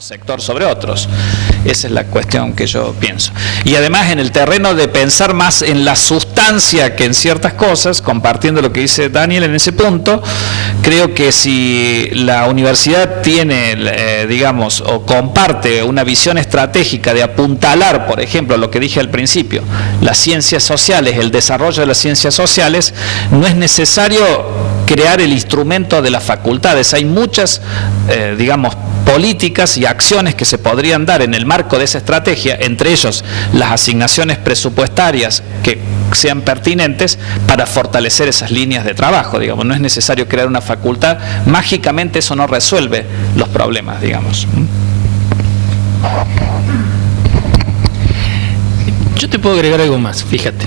sector sobre otros. Esa es la cuestión que yo pienso. Y además en el terreno de pensar más en la sustancia que en ciertas cosas, compartiendo lo que dice Daniel en ese punto, creo que si la universidad tiene, digamos, o comparte una visión estratégica de apuntalar, por ejemplo, lo que dije al principio, las ciencias sociales, el desarrollo de las ciencias sociales, no es necesario crear el instrumento de las facultades. Hay muchas, digamos, políticas y acciones que se podrían dar en el marco de esa estrategia, entre ellos las asignaciones presupuestarias que sean pertinentes para fortalecer esas líneas de trabajo, digamos. No es necesario crear una facultad, mágicamente eso no resuelve los problemas, digamos. Yo te puedo agregar algo más, fíjate.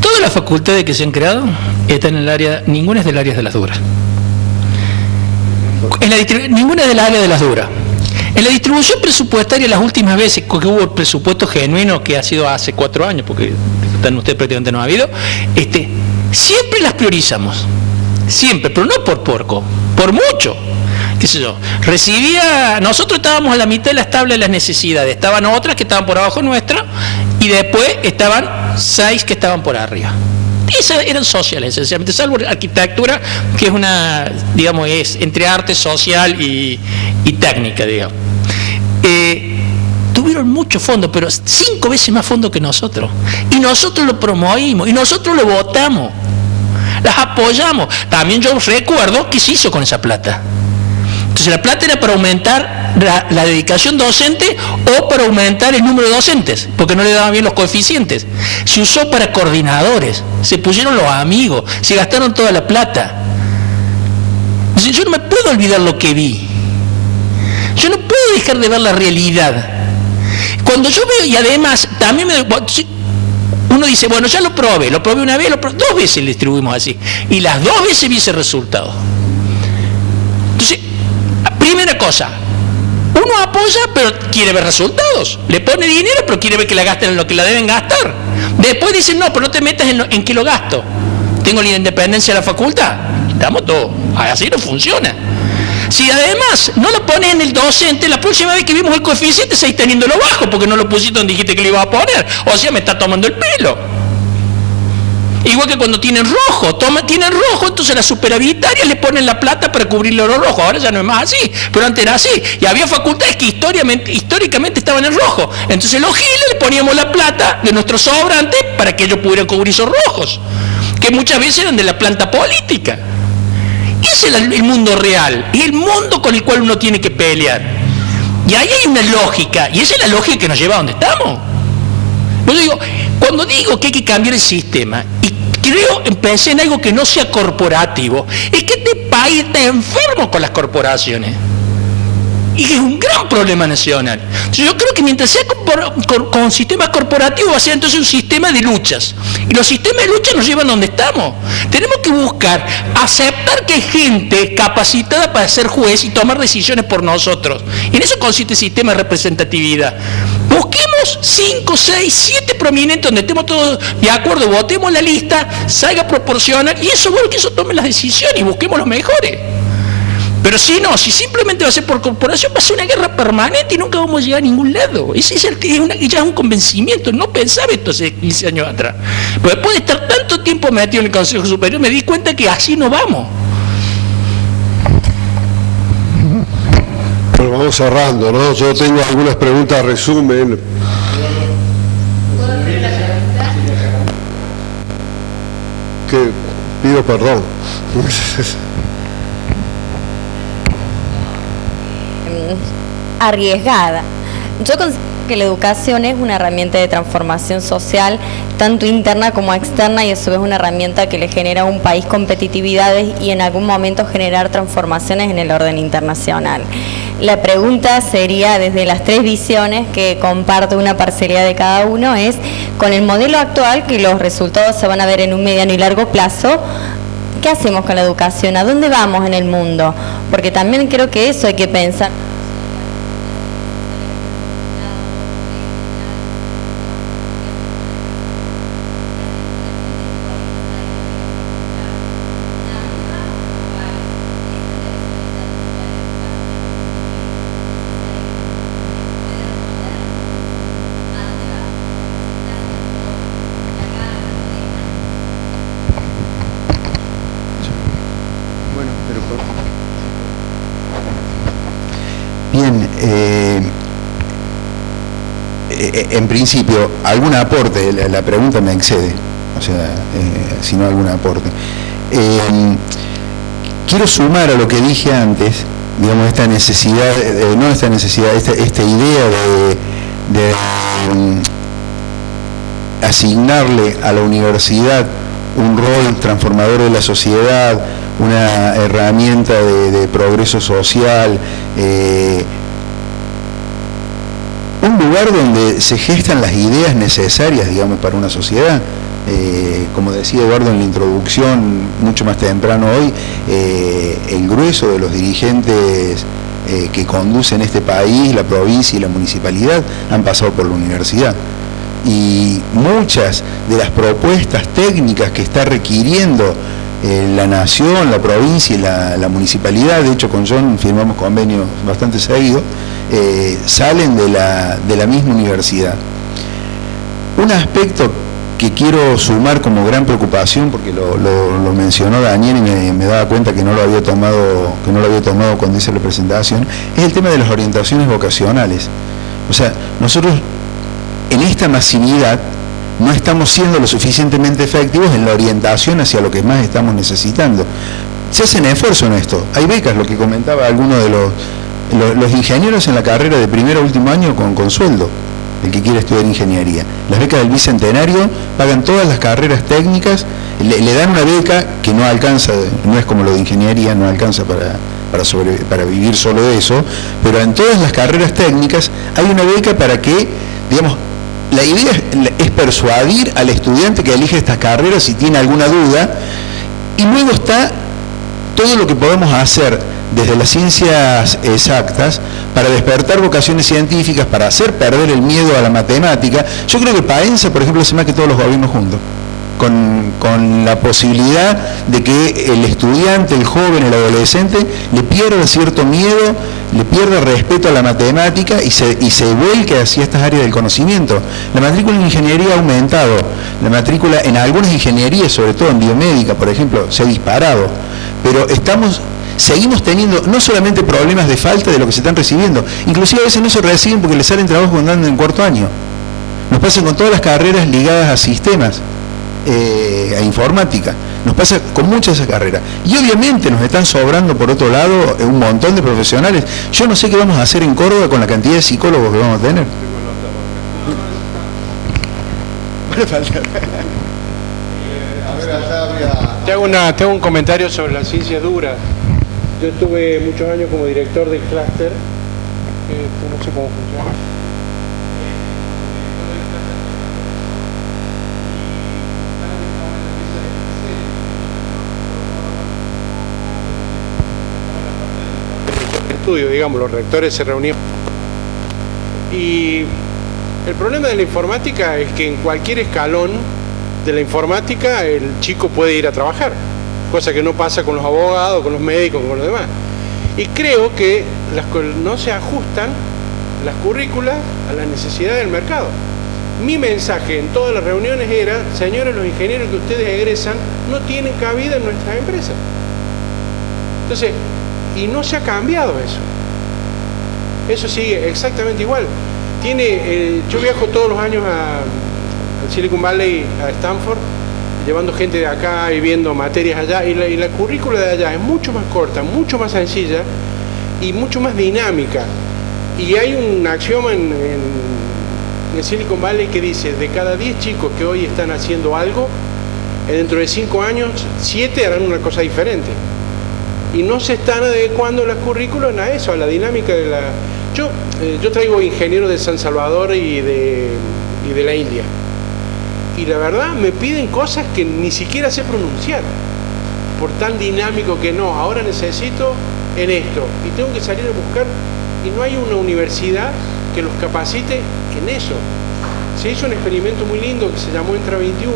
Todas las facultades que se han creado están en el área, ninguna es del área de las duras. Ninguna es del área de las duras. En la distribución presupuestaria, las últimas veces que hubo el presupuesto genuino, que ha sido hace 4 años, porque están ustedes prácticamente no ha habido, siempre las priorizamos. Siempre, pero no por porco, por mucho. ¿Qué sé yo? Nosotros estábamos a la mitad de las tablas de las necesidades, estaban otras que estaban por abajo nuestra, y después estaban 6 que estaban por arriba. Esas eran sociales, esencialmente, salvo arquitectura, que es una, digamos, es entre arte social y técnica, digamos. Tuvieron mucho fondo, pero 5 veces más fondo que nosotros. Y nosotros lo promovimos, y nosotros lo votamos. Las apoyamos. También yo recuerdo qué se hizo con esa plata. Entonces la plata era para aumentar la dedicación docente o para aumentar el número de docentes, porque no le daban bien los coeficientes. Se usó para coordinadores, se pusieron los amigos, se gastaron toda la plata. Entonces, yo no me puedo olvidar lo que vi. Yo no puedo dejar de ver la realidad. Cuando yo veo, y además, también uno dice, bueno, ya lo probé una vez, 2 veces le distribuimos así, y las 2 veces vi ese resultado. Entonces, primera cosa, uno apoya pero quiere ver resultados, le pone dinero pero quiere ver que la gasten en lo que la deben gastar. Después dicen, no, pero no te metas en qué lo gasto. Tengo la independencia de la facultad, estamos todos, así no funciona. Si además no lo pones en el docente, la próxima vez que vimos el coeficiente seguís teniéndolo bajo porque no lo pusiste donde dijiste que lo ibas a poner, o sea, me está tomando el pelo. Igual que cuando tienen rojo, entonces las superhabilitarias le ponen la plata para cubrir lo rojo. Ahora ya no es más así, pero antes era así. Y había facultades que históricamente estaban en rojo. Entonces los giles le poníamos la plata de nuestros sobrantes para que ellos pudieran cubrir esos rojos, que muchas veces eran de la planta política. Ese es el mundo real, y el mundo con el cual uno tiene que pelear. Y ahí hay una lógica, y esa es la lógica que nos lleva a donde estamos. Yo digo, cuando digo que hay que cambiar el sistema, y pensé en algo que no sea corporativo, es que este país está enfermo con las corporaciones. Y es un gran problema nacional. Entonces, yo creo que mientras sea con sistemas corporativos, va a ser entonces un sistema de luchas. Y los sistemas de lucha nos llevan a donde estamos. Tenemos que buscar, aceptar que hay gente capacitada para ser juez y tomar decisiones por nosotros. Y en eso consiste el sistema de representatividad. Busquemos 5, 6, 7 prominentes donde estemos todos de acuerdo, votemos la lista, salga proporcional, y eso, bueno, que eso tome las decisiones y busquemos los mejores. Pero si no, si simplemente va a ser por corporación, va a ser una guerra permanente y nunca vamos a llegar a ningún lado. Ese ya es un convencimiento. No pensaba esto hace 15 años atrás. Pero después de estar tanto tiempo metido en el Consejo Superior, me di cuenta que así no vamos. Bueno, vamos cerrando, ¿no? Yo tengo algunas preguntas, resumen. Que pido perdón. Arriesgada. Yo considero que la educación es una herramienta de transformación social, tanto interna como externa, y eso es una herramienta que le genera a un país competitividades y en algún momento generar transformaciones en el orden internacional. La pregunta sería, desde las 3 visiones que comparte una parcialidad de cada uno, es, con el modelo actual, que los resultados se van a ver en un mediano y largo plazo, ¿qué hacemos con la educación? ¿A dónde vamos en el mundo? Porque también creo que eso hay que pensar. En principio, algún aporte, la pregunta me excede, o sea, si no algún aporte. Quiero sumar a lo que dije antes, digamos, esta necesidad, esta idea de asignarle a la universidad un rol transformador de la sociedad, una herramienta de progreso social, un lugar donde se gestan las ideas necesarias, digamos, para una sociedad. Como decía Eduardo en la introducción, mucho más temprano hoy, el grueso de los dirigentes que conducen este país, la provincia y la municipalidad, han pasado por la universidad. Y muchas de las propuestas técnicas que está requiriendo la nación, la provincia y la municipalidad, de hecho con John firmamos convenios bastante seguidos, salen de la misma universidad. Un aspecto que quiero sumar como gran preocupación, porque lo mencionó Daniel y me daba cuenta que no lo había tomado cuando hice la presentación, es el tema de las orientaciones vocacionales. O sea, nosotros en esta masividad no estamos siendo lo suficientemente efectivos en la orientación hacia lo que más estamos necesitando. Se hacen esfuerzos en esto. Hay becas, lo que comentaba alguno de los ingenieros en la carrera de primero a último año con sueldo, el que quiere estudiar ingeniería. Las becas del Bicentenario pagan todas las carreras técnicas, le dan una beca que no alcanza, no es como lo de ingeniería, no alcanza para vivir solo de eso, pero en todas las carreras técnicas hay una beca para que, digamos, la idea es persuadir al estudiante que elige estas carreras si tiene alguna duda, y luego está todo lo que podemos hacer desde las ciencias exactas para despertar vocaciones científicas, para hacer perder el miedo a la matemática. Yo creo que Paenza, por ejemplo, hace más que todos los gobiernos juntos, con la posibilidad de que el estudiante, el joven, el adolescente le pierda cierto miedo, le pierda respeto a la matemática y se vuelque hacia estas áreas del conocimiento. La matrícula en ingeniería ha aumentado, la matrícula en algunas ingenierías, sobre todo en biomédica, por ejemplo, se ha disparado, pero seguimos teniendo no solamente problemas de falta de lo que se están recibiendo, inclusive a veces no se reciben porque les salen trabajos cuando andan en cuarto año. Nos pasa con todas las carreras ligadas a sistemas, a informática, nos pasa con muchas de esas carreras. Y obviamente nos están sobrando, por otro lado, un montón de profesionales. Yo no sé qué vamos a hacer en Córdoba con la cantidad de psicólogos que vamos a tener. Te hago un comentario sobre las ciencias duras. Yo estuve muchos años como director del clúster, no sé cómo funciona. Estudio, digamos, los rectores se reunían. Y el problema de la informática es que en cualquier escalón de la informática el chico puede ir a trabajar, cosa que no pasa con los abogados, con los médicos, con los demás. Y creo que no se ajustan las currículas a las necesidades del mercado. Mi mensaje en todas las reuniones era: señores, los ingenieros que ustedes egresan no tienen cabida en nuestras empresas. Entonces, y no se ha cambiado eso. Eso sigue exactamente igual. Yo viajo todos los años al Silicon Valley, a Stanford, llevando gente de acá y viendo materias allá, y la currícula de allá es mucho más corta, mucho más sencilla y mucho más dinámica. Y hay un axioma en el Silicon Valley que dice: de cada 10 chicos que hoy están haciendo algo, dentro de 5 años, 7 harán una cosa diferente. Y no se están adecuando las currículas a eso, a la dinámica de la... Yo traigo ingenieros de San Salvador y de la India. Y la verdad me piden cosas que ni siquiera sé pronunciar, por tan dinámico que no. Ahora necesito en esto y tengo que salir a buscar, y no hay una universidad que los capacite en eso. Se hizo un experimento muy lindo que se llamó Entra 21,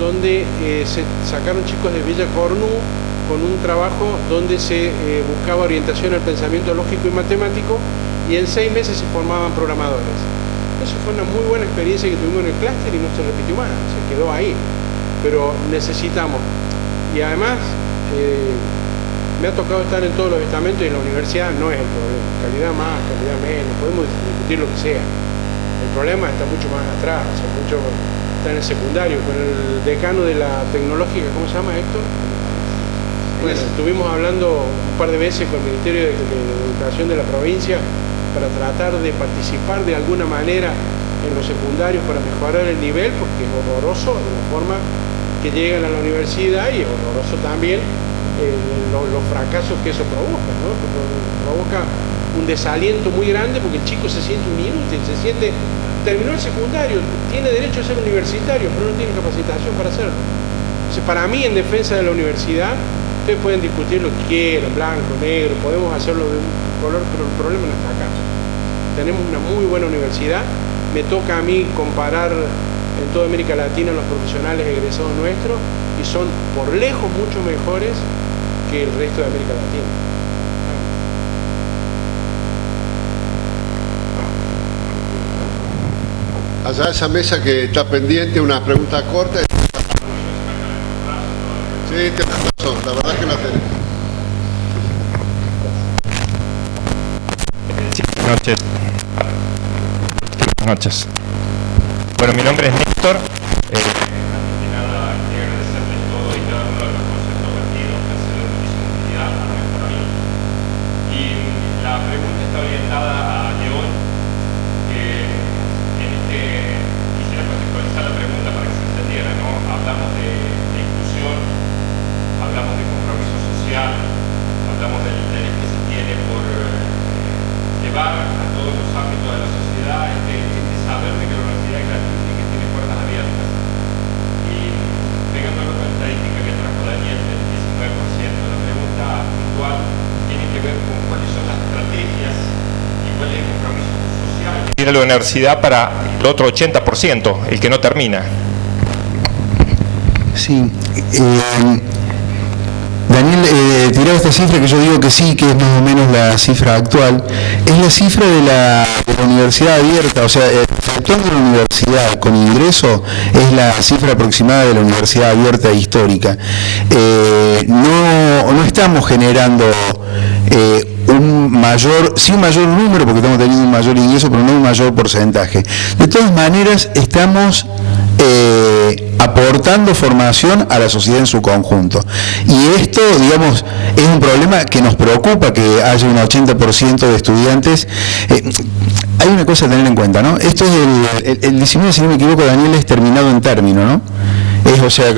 donde se sacaron chicos de Villa Cornú con un trabajo donde se buscaba orientación al pensamiento lógico y matemático, y en 6 meses se formaban programadores. Eso fue una muy buena experiencia que tuvimos en el clúster y no se repitió más, se quedó ahí. Pero necesitamos, y además me ha tocado estar en todos los estamentos y en la universidad no es el problema. Calidad más, calidad menos, podemos discutir lo que sea. El problema está mucho más atrás, o sea, está en el secundario, con el decano de la tecnológica, ¿cómo se llama, Héctor? Bueno, estuvimos hablando un par de veces con el Ministerio de Educación de la provincia para tratar de participar de alguna manera en los secundarios para mejorar el nivel, porque es horroroso la forma que llegan a la universidad y es horroroso también los fracasos que eso provoca, ¿no? Provoca un desaliento muy grande porque el chico se siente un inútil, terminó el secundario, tiene derecho a ser universitario, pero no tiene capacitación para hacerlo. Entonces, para mí, en defensa de la universidad, ustedes pueden discutir lo que quieran, blanco, negro, podemos hacerlo de un color, pero el problema no está acá. Tenemos una muy buena universidad, me toca a mí comparar en toda América Latina los profesionales egresados nuestros y son por lejos mucho mejores que el resto de América Latina. Allá esa mesa que está pendiente, una pregunta corta. Sí, tenés razón, la verdad que la tenés. Sí, buenas noches. Buenas noches. Bueno, mi nombre es Néstor. Tiene la universidad para el otro 80%, el que no termina. Sí. Daniel tiraba esta cifra que yo digo que sí, que es más o menos la cifra actual, es la cifra de la universidad abierta, o sea, el factor de la universidad con ingreso es la cifra aproximada de la universidad abierta histórica. No estamos generando un mayor número, porque estamos teniendo un mayor ingreso, pero no un mayor porcentaje. De todas maneras, estamos aportando formación a la sociedad en su conjunto. Y esto, digamos, es un problema que nos preocupa, que haya un 80% de estudiantes. Hay una cosa a tener en cuenta, ¿no? Esto es el 19, si no me equivoco, Daniel, es terminado en término, ¿no? Es, o sea...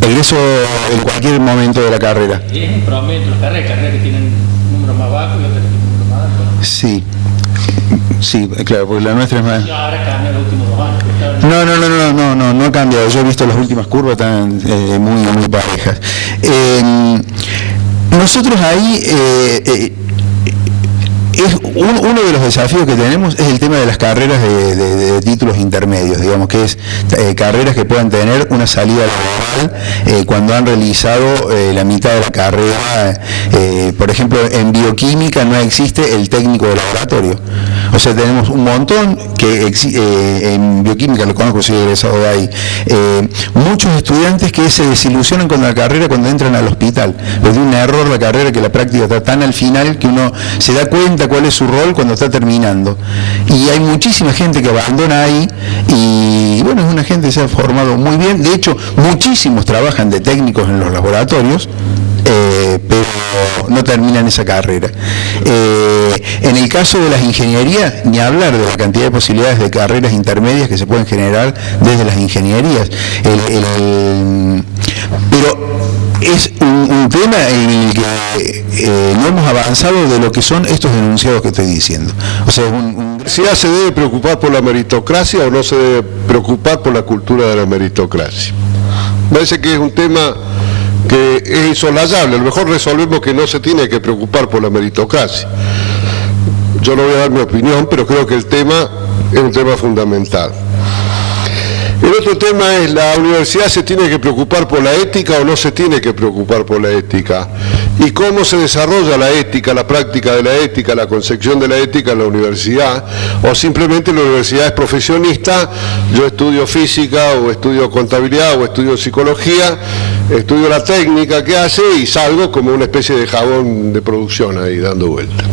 Egreso en cualquier momento de la carrera. Es un promedio, las carreras que tienen un número más bajo y otras que tienen un número más alto. Sí. Sí, claro, porque la nuestra es más... Ahora cambia los últimos 2 años. No ha cambiado. Yo he visto las últimas curvas, están muy parejas. Nosotros ahí... uno de los desafíos que tenemos es el tema de las carreras de títulos intermedios, digamos, que es carreras que puedan tener una salida laboral cuando han realizado la mitad de la carrera. Por ejemplo, en bioquímica no existe el técnico de laboratorio. O sea, tenemos un montón que en bioquímica, lo conozco, soy egresado de ahí, muchos estudiantes que se desilusionan con la carrera cuando entran al hospital. Es un error la carrera, que la práctica está tan al final que uno se da cuenta cuál es su rol cuando está terminando. Y hay muchísima gente que abandona ahí y bueno, es una gente que se ha formado muy bien. De hecho, muchísimos trabajan de técnicos en los laboratorios, pero no terminan esa carrera. En el caso de las ingenierías, ni hablar de la cantidad de posibilidades de carreras intermedias que se pueden generar desde las ingenierías. Pero es un tema en el que no hemos avanzado de lo que son estos enunciados que estoy diciendo. O sea, ¿Se debe preocupar por la meritocracia o no se debe preocupar por la cultura de la meritocracia? Me parece que es un tema que es insolayable. A lo mejor resolvemos que no se tiene que preocupar por la meritocracia. Yo no voy a dar mi opinión, pero creo que el tema es un tema fundamental. El otro tema es, ¿la universidad se tiene que preocupar por la ética o no se tiene que preocupar por la ética? y cómo se desarrolla la ética, la práctica de la ética, la concepción de la ética en la universidad, o simplemente la universidad es profesionista, yo estudio física o estudio contabilidad o estudio psicología, estudio la técnica que hace y salgo como una especie de jabón de producción ahí dando vuelta.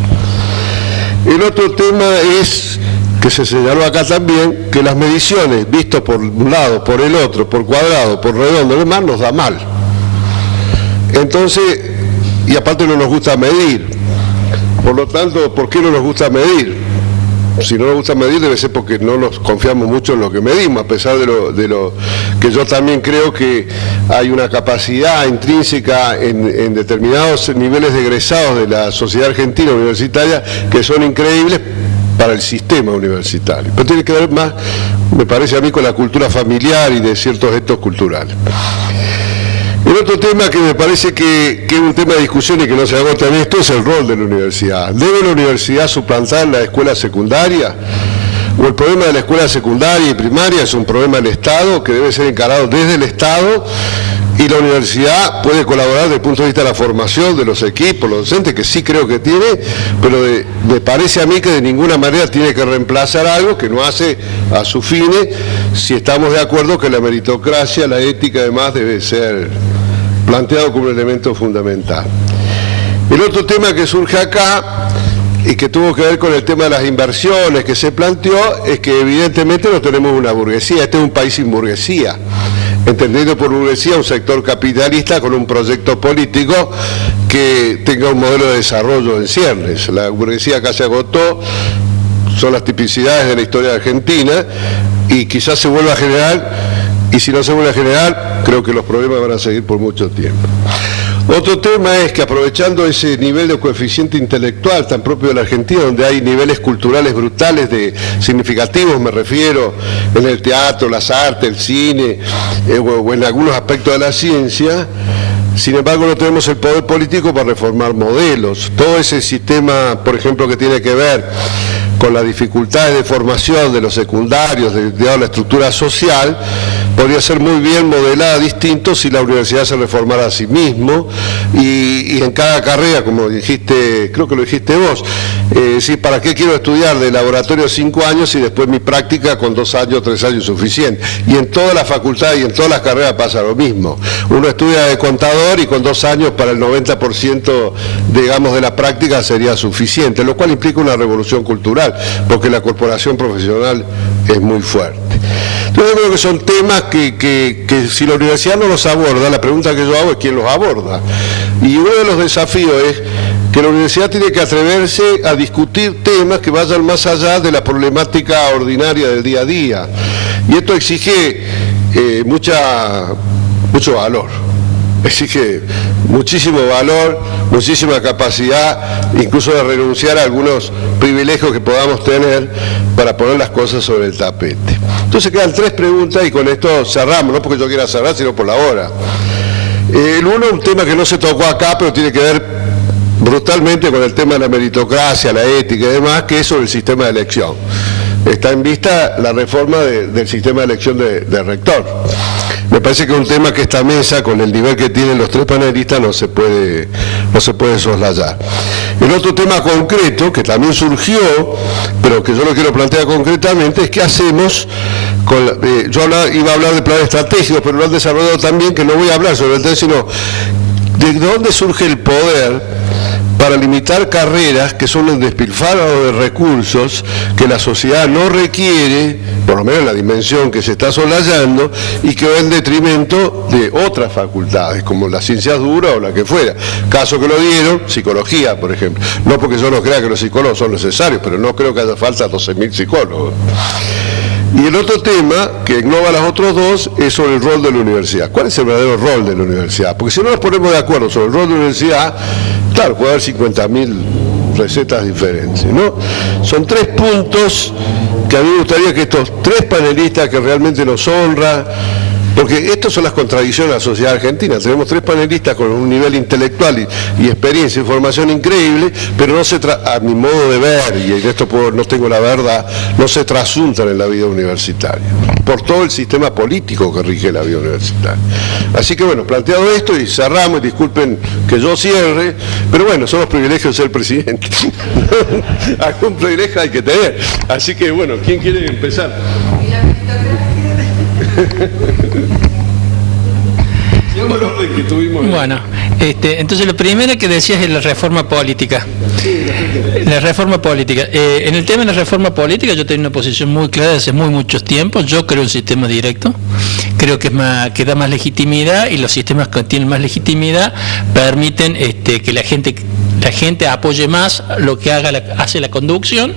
El otro tema es, que se señaló acá también, que las mediciones, visto por un lado, por el otro, por cuadrado, por redondo, demás, nos da mal. Entonces, y aparte no nos gusta medir. Por lo tanto, ¿por qué no nos gusta medir? Si no nos gusta medir debe ser porque no nos confiamos mucho en lo que medimos, a pesar de lo que yo también creo que hay una capacidad intrínseca en determinados niveles de egresados de la sociedad argentina universitaria que son increíbles para el sistema universitario. Pero tiene que ver más, me parece a mí, con la cultura familiar y de ciertos gestos culturales. El otro tema que me parece que es un tema de discusión y que no se agota en esto es el rol de la universidad. ¿Debe la universidad suplantar la escuela secundaria? ¿O el problema de la escuela secundaria y primaria es un problema del Estado que debe ser encarado desde el Estado? Y la universidad puede colaborar desde el punto de vista de la formación de los equipos, los docentes, que sí creo que tiene, pero me parece a mí que de ninguna manera tiene que reemplazar algo que no hace a sus fines, si estamos de acuerdo que la meritocracia, la ética además debe ser planteado como un elemento fundamental. El otro tema que surge acá y que tuvo que ver con el tema de las inversiones que se planteó es que evidentemente no tenemos una burguesía, este es un país sin burguesía, entendiendo por burguesía un sector capitalista con un proyecto político que tenga un modelo de desarrollo en ciernes. La burguesía acá se agotó, son las tipicidades de la historia de Argentina y quizás se vuelva a generar, y si no se vuelve a generar, creo que los problemas van a seguir por mucho tiempo. Otro tema es que aprovechando ese nivel de coeficiente intelectual tan propio de la Argentina, donde hay niveles culturales brutales significativos, me refiero, en el teatro, las artes, el cine, o en algunos aspectos de la ciencia, sin embargo no tenemos el poder político para reformar modelos. Todo ese sistema, por ejemplo, que tiene que ver con las dificultades de formación de los secundarios, de la estructura social, podría ser muy bien modelada distinto si la universidad se reformara a sí mismo y en cada carrera, como dijiste, creo que lo dijiste vos, si ¿para qué quiero estudiar de laboratorio 5 años y después mi práctica con 2 años, 3 años es suficiente? Y en todas las facultades y en todas las carreras pasa lo mismo. Uno estudia de contador y con 2 años para el 90%, digamos, de la práctica sería suficiente, lo cual implica una revolución cultural, porque la corporación profesional es muy fuerte. Entonces yo creo que son temas que si la universidad no los aborda, la pregunta que yo hago es quién los aborda. Y uno de los desafíos es que la universidad tiene que atreverse a discutir temas que vayan más allá de la problemática ordinaria del día a día. Y esto exige mucho valor. Exige muchísimo valor, muchísima capacidad, incluso de renunciar a algunos privilegios que podamos tener para poner las cosas sobre el tapete. Entonces quedan 3 preguntas y con esto cerramos, no porque yo quiera cerrar, sino por la hora. El uno, un tema que no se tocó acá, pero tiene que ver brutalmente con el tema de la meritocracia, la ética y demás, que es sobre el sistema de elección. Está en vista la reforma del sistema de elección de rector. Me parece que es un tema que esta mesa, con el nivel que tienen los 3 panelistas, no se puede soslayar. El otro tema concreto, que también surgió, pero que yo lo quiero plantear concretamente, es qué hacemos con iba a hablar de planes estratégicos, pero lo han desarrollado también, que no voy a hablar sobre el tema, sino de dónde surge el poder para limitar carreras que son un despilfarro de recursos que la sociedad no requiere, por lo menos en la dimensión que se está soslayando, y que va en detrimento de otras facultades, como las ciencias duras o la que fuera. Caso que lo dieron, psicología, por ejemplo. No porque yo no crea que los psicólogos son necesarios, pero no creo que haya falta 12.000 psicólogos. Y el otro tema, que engloba los otros 2, es sobre el rol de la universidad. ¿Cuál es el verdadero rol de la universidad? Porque si no nos ponemos de acuerdo sobre el rol de la universidad, claro, puede haber 50.000 recetas diferentes, ¿no? Son 3 puntos que a mí me gustaría que estos 3 panelistas que realmente nos honra, Porque estas son las contradicciones de la sociedad argentina. Tenemos 3 panelistas con un nivel intelectual y experiencia y formación increíble, pero no se a mi modo de ver, y en esto no tengo la verdad, no se trasuntan en la vida universitaria, por todo el sistema político que rige la vida universitaria. Así que bueno, planteado esto, y cerramos, y disculpen que yo cierre, pero bueno, son los privilegios de ser presidente. Algún privilegio hay que tener. Así que bueno, ¿quién quiere empezar? Bueno, entonces lo primero que decías es la reforma política. La reforma política. En el tema de la reforma política yo tengo una posición muy clara desde hace muchos tiempos. Yo creo en un sistema directo. Creo que que da más legitimidad, y los sistemas que tienen más legitimidad permiten que la gente apoye más lo que hace la conducción.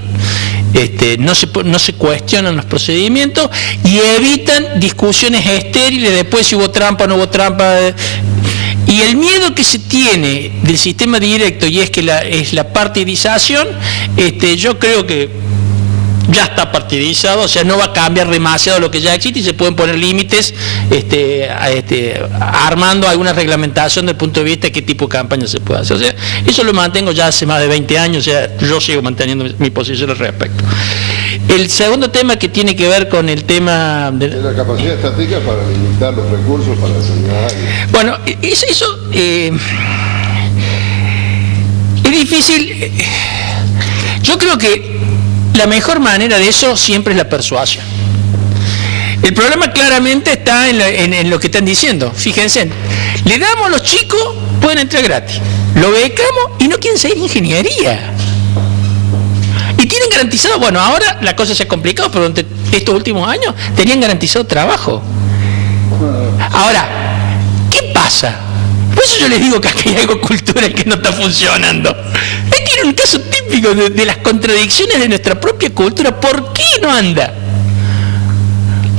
No se cuestionan los procedimientos y evitan discusiones estériles después si hubo trampa o no hubo trampa. Y el miedo que se tiene del sistema directo, y es que es la partidización, yo creo que ya está partidizado, o sea, no va a cambiar demasiado lo que ya existe, y se pueden poner límites armando alguna reglamentación desde el punto de vista de qué tipo de campaña se puede hacer. O sea, eso lo mantengo ya hace más de 20 años, o sea, yo sigo manteniendo mi posición al respecto. El segundo tema que tiene que ver con el tema de la capacidad estratégica para limitar los recursos para determinadas áreas. Bueno, eso es difícil. Yo creo que la mejor manera de eso siempre es la persuasión. El problema claramente está en lo que están diciendo. Fíjense, le damos a los chicos, pueden entrar gratis, lo becamos y no quieren seguir ingeniería. Y tienen garantizado, bueno, ahora la cosa se ha complicado, pero durante estos últimos años tenían garantizado trabajo. Ahora, ¿qué pasa? Por eso yo les digo que aquí hay algo cultural que no está funcionando. Este era un caso típico de las contradicciones de nuestra propia cultura. ¿Por qué no anda?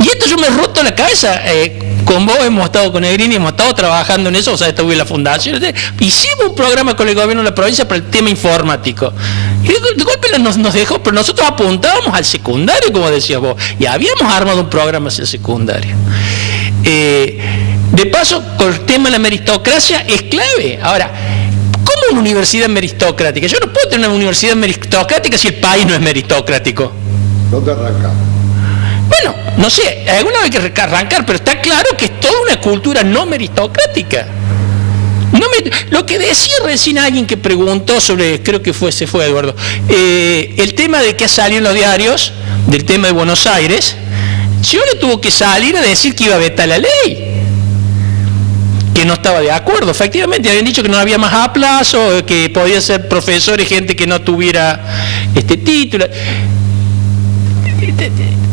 Y esto yo me he roto la cabeza. Con vos hemos estado con Negrini, hemos estado trabajando en eso, o sea, estuve en la fundación. Hicimos un programa con el gobierno de la provincia para el tema informático. Y de golpe nos dejó, pero nosotros apuntábamos al secundario, como decías vos, y habíamos armado un programa hacia el secundario. De paso, con el tema de la meritocracia es clave. Ahora, ¿cómo una universidad meritocrática? Yo no puedo tener una universidad meritocrática si el país no es meritocrático. ¿Dónde arrancamos? Bueno, no sé, alguna vez hay que arrancar, pero está claro que es toda una cultura no meritocrática. Lo que decía recién alguien que preguntó sobre, creo que se fue Eduardo, el tema de que ha salido en los diarios, del tema de Buenos Aires, Scioli tuvo que salir a decir que iba a vetar la ley, que no estaba de acuerdo. Efectivamente, habían dicho que no había más aplazo, que podía ser profesor y gente que no tuviera título.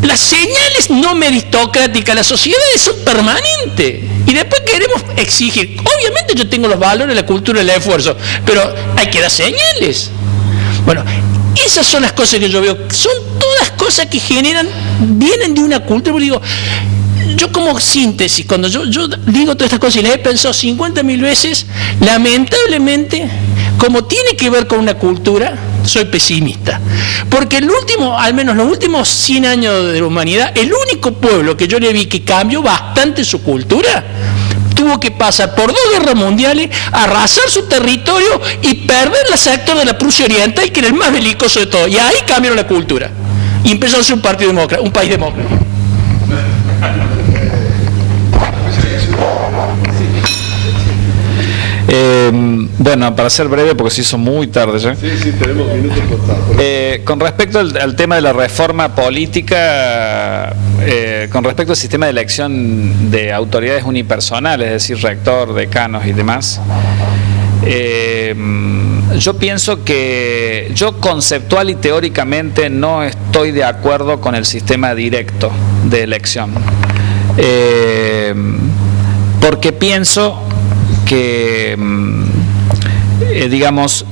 Las señales no meritocráticas, las sociedades son permanentes y después queremos exigir. Obviamente yo tengo los valores, la cultura, el esfuerzo, pero hay que dar señales. Bueno, esas son las cosas que yo veo, son todas cosas que vienen de una cultura. Porque digo, yo como síntesis, cuando yo digo todas estas cosas y las he pensado 50.000 veces, lamentablemente, como tiene que ver con una cultura, soy pesimista. Porque al menos los últimos 100 años de la humanidad, el único pueblo que yo le vi que cambió bastante su cultura, tuvo que pasar por 2 guerras mundiales, arrasar su territorio y perder el sector de la Prusia Oriental, que era el más belicoso de todo. Y ahí cambiaron la cultura. Y empezó a ser un país demócrata. Bueno, para ser breve, porque se hizo muy tarde ya. Sí, tenemos minutos contados. Con respecto al tema de la reforma política, con respecto al sistema de elección de autoridades unipersonales, es decir, rector, decanos y demás, yo pienso que yo conceptual y teóricamente no estoy de acuerdo con el sistema directo de elección, porque pienso que, digamos,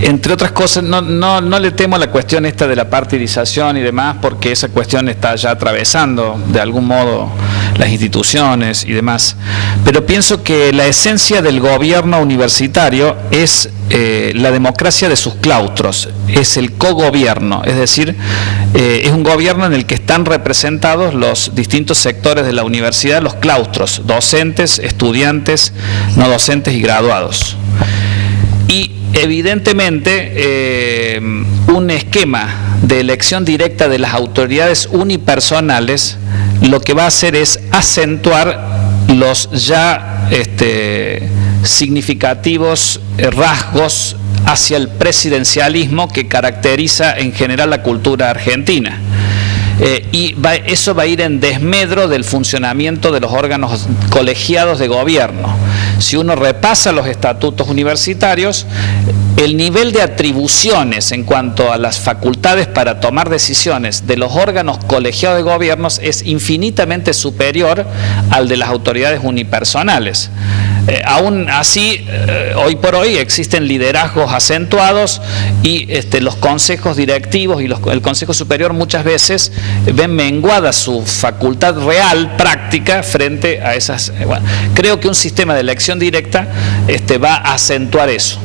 entre otras cosas, no le temo a la cuestión esta de la partidización y demás, porque esa cuestión está ya atravesando de algún modo las instituciones y demás, pero pienso que la esencia del gobierno universitario es la democracia de sus claustros, es el cogobierno, es decir, es un gobierno en el que están representados los distintos sectores de la universidad, los claustros, docentes, estudiantes, no docentes y graduados. Y evidentemente un esquema de elección directa de las autoridades unipersonales lo que va a hacer es acentuar los ya significativos rasgos hacia el presidencialismo que caracteriza en general la cultura argentina. Eso va a ir en desmedro del funcionamiento de los órganos colegiados de gobierno. Si uno repasa los estatutos universitarios, el nivel de atribuciones en cuanto a las facultades para tomar decisiones de los órganos colegiados de gobiernos es infinitamente superior al de las autoridades unipersonales. Aún así, hoy por hoy existen liderazgos acentuados y los consejos directivos y el Consejo Superior muchas veces ven menguada su facultad real, práctica, frente a esas... Bueno, creo que un sistema de elección directa va a acentuar eso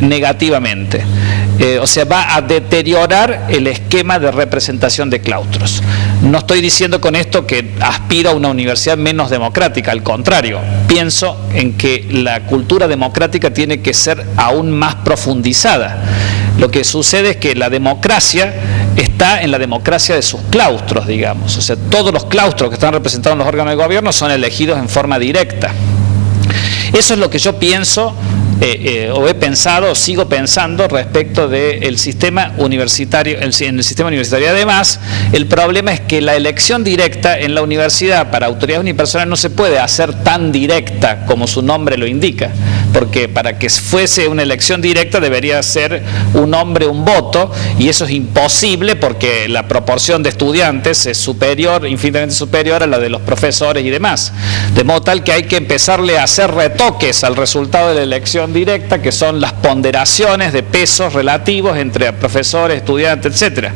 negativamente. O sea, va a deteriorar el esquema de representación de claustros. No estoy diciendo con esto que aspiro a una universidad menos democrática, al contrario, pienso en que la cultura democrática tiene que ser aún más profundizada. Lo que sucede es que la democracia está en la democracia de sus claustros, digamos. O sea, todos los claustros que están representados en los órganos de gobierno son elegidos en forma directa. Eso es lo que yo pienso o he pensado, o sigo pensando respecto del sistema universitario, en el sistema universitario. Además, el problema es que la elección directa en la universidad para autoridades unipersonales no se puede hacer tan directa como su nombre lo indica, porque para que fuese una elección directa debería ser un hombre, un voto, y eso es imposible porque la proporción de estudiantes es superior, infinitamente superior a la de los profesores y demás, de modo tal que hay que empezarle a hacer retoques al resultado de la elección directa, que son las ponderaciones de pesos relativos entre profesores, estudiantes, etcétera.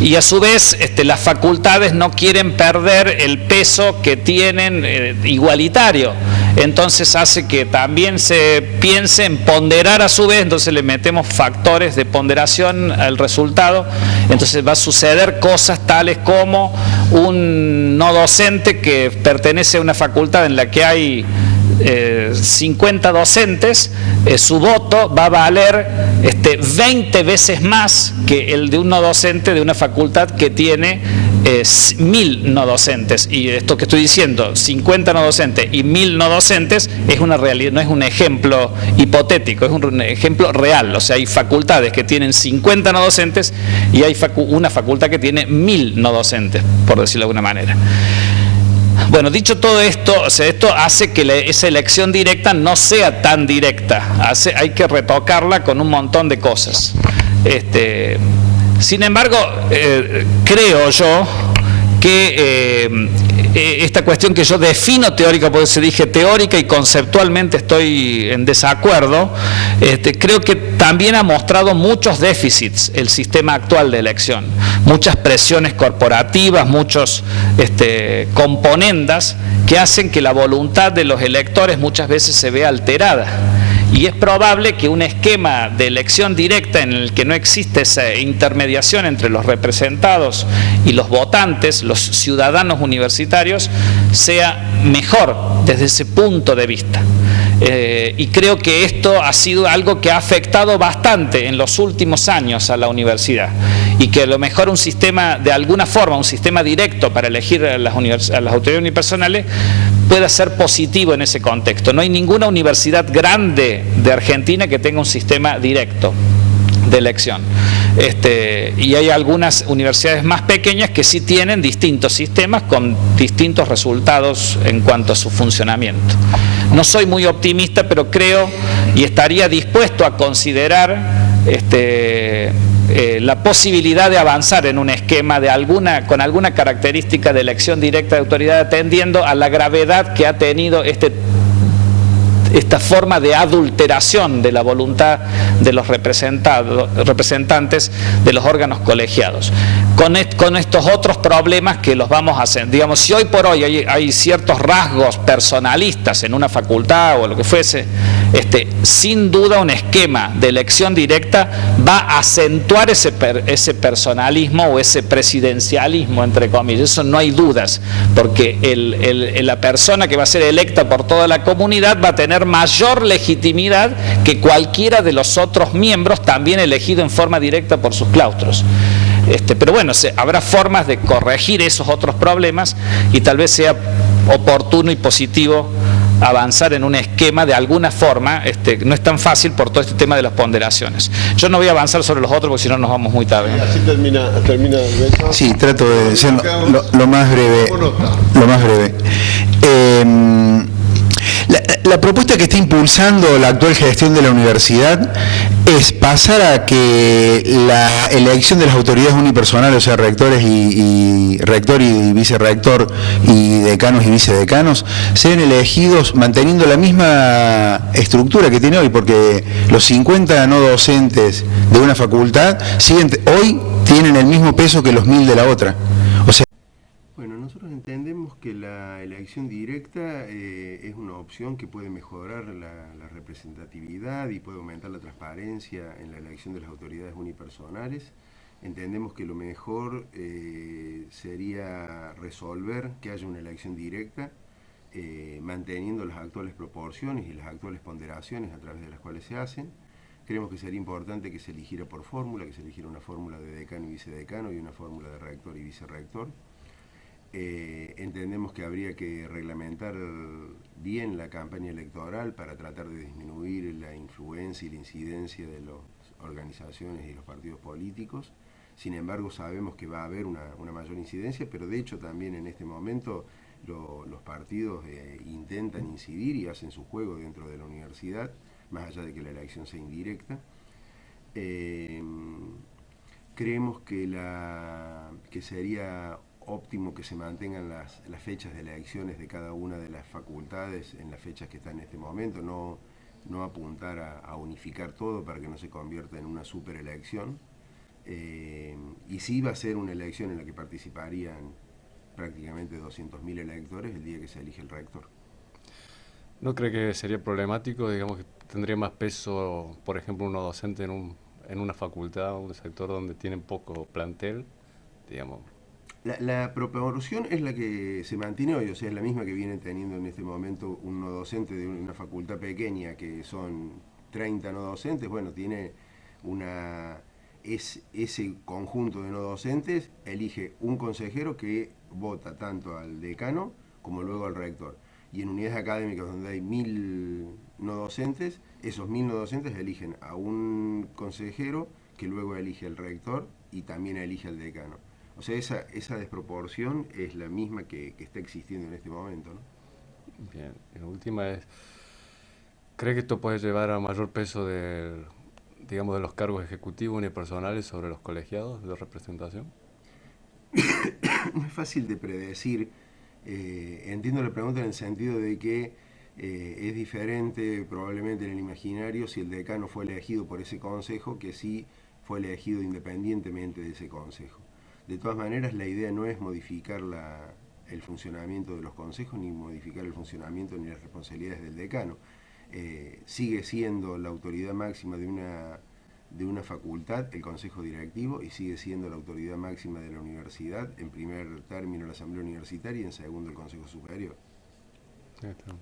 Y a su vez las facultades no quieren perder el peso que tienen igualitario, entonces hace que también se piense en ponderar a su vez, entonces le metemos factores de ponderación al resultado, entonces va a suceder cosas tales como un no docente que pertenece a una facultad en la que hay 50 docentes, su voto va a valer 20 veces más que el de un no docente de una facultad que tiene 1000 no docentes. Y esto que estoy diciendo, 50 no docentes y 1000 no docentes, es una realidad, no es un ejemplo hipotético, es un ejemplo real. O sea, hay facultades que tienen 50 no docentes y hay una facultad que tiene 1000 no docentes, por decirlo de alguna manera. Bueno, dicho todo esto, o sea, esto hace que esa elección directa no sea tan directa, hay que retocarla con un montón de cosas. Sin embargo, creo yo que esta cuestión que yo defino teórica, por eso dije teórica y conceptualmente estoy en desacuerdo, creo que también ha mostrado muchos déficits el sistema actual de elección, muchas presiones corporativas, muchos componendas que hacen que la voluntad de los electores muchas veces se vea alterada. Y es probable que un esquema de elección directa en el que no existe esa intermediación entre los representados y los votantes, los ciudadanos universitarios, sea mejor desde ese punto de vista. Y creo que esto ha sido algo que ha afectado bastante en los últimos años a la universidad, y que a lo mejor un sistema, de alguna forma, un sistema directo para elegir a las autoridades unipersonales pueda ser positivo en ese contexto. No hay ninguna universidad grande de Argentina que tenga un sistema directo de elección. Y hay algunas universidades más pequeñas que sí tienen distintos sistemas con distintos resultados en cuanto a su funcionamiento. No soy muy optimista, pero creo y estaría dispuesto a considerar la posibilidad de avanzar en un esquema con alguna característica de elección directa de autoridad, atendiendo a la gravedad que ha tenido este esta forma de adulteración de la voluntad de los representantes de los órganos colegiados. Con estos otros problemas que los vamos a hacer. Digamos, si hoy por hoy hay ciertos rasgos personalistas en una facultad o lo que fuese, sin duda un esquema de elección directa va a acentuar ese personalismo o ese presidencialismo, entre comillas. Eso no hay dudas, porque la persona que va a ser electa por toda la comunidad va a tener mayor legitimidad que cualquiera de los otros miembros, también elegido en forma directa por sus claustros. Pero bueno, habrá formas de corregir esos otros problemas y tal vez sea oportuno y positivo avanzar en un esquema de alguna forma. No es tan fácil por todo este tema de las ponderaciones. Yo no voy a avanzar sobre los otros porque si no nos vamos muy tarde. Y así termina. Sí, trato de ser lo más breve. Lo más breve. La propuesta que está impulsando la actual gestión de la universidad es pasar a que la elección de las autoridades unipersonales, o sea, rectores y rector y vicerrector y decanos y vicedecanos, sean elegidos manteniendo la misma estructura que tiene hoy, porque los 50 no docentes de una facultad hoy tienen el mismo peso que los 1000 de la otra. O sea, bueno, nosotros entendemos que la elección directa es una opción que puede mejorar la representatividad y puede aumentar la transparencia en la elección de las autoridades unipersonales. Entendemos que lo mejor sería resolver que haya una elección directa, manteniendo las actuales proporciones y las actuales ponderaciones a través de las cuales se hacen. Creemos que sería importante que se eligiera por fórmula, que se eligiera una fórmula de decano y vicedecano y una fórmula de rector y vicerrector. Entendemos que habría que reglamentar bien la campaña electoral para tratar de disminuir la influencia y la incidencia de las organizaciones y los partidos políticos. Sin embargo, sabemos que va a haber una mayor incidencia, pero de hecho también en este momento los partidos intentan incidir y hacen su juego dentro de la universidad, más allá de que la elección sea indirecta. Creemos que sería óptimo que se mantengan las fechas de elecciones de cada una de las facultades en las fechas que están en este momento, no apuntar a unificar todo para que no se convierta en una superelección. Y sí va a ser una elección en la que participarían prácticamente 200.000 electores el día que se elige el rector. ¿No cree que sería problemático, digamos, que tendría más peso, por ejemplo, uno docente en una facultad, un sector donde tienen poco plantel, digamos? La proporción es la que se mantiene hoy, o sea, es la misma que vienen teniendo en este momento un no docente de una facultad pequeña, que son 30 no docentes. Bueno, tiene ese conjunto de no docentes, elige un consejero que vota tanto al decano como luego al rector. Y en unidades académicas donde hay 1000 no docentes, esos 1000 no docentes eligen a un consejero que luego elige al rector y también elige al decano. O sea, esa desproporción es la misma que está existiendo en este momento, ¿no? Bien, y la última es, ¿cree que esto puede llevar a mayor peso de los cargos ejecutivos unipersonales sobre los colegiados de representación? No es fácil de predecir. Entiendo la pregunta en el sentido de que es diferente probablemente en el imaginario si el decano fue elegido por ese consejo que si fue elegido independientemente de ese consejo. De todas maneras, la idea no es modificar el funcionamiento de los consejos, ni modificar el funcionamiento ni las responsabilidades del decano. Sigue siendo la autoridad máxima de una facultad el consejo directivo y sigue siendo la autoridad máxima de la universidad, en primer término la asamblea universitaria y en segundo el consejo superior. Sí, está.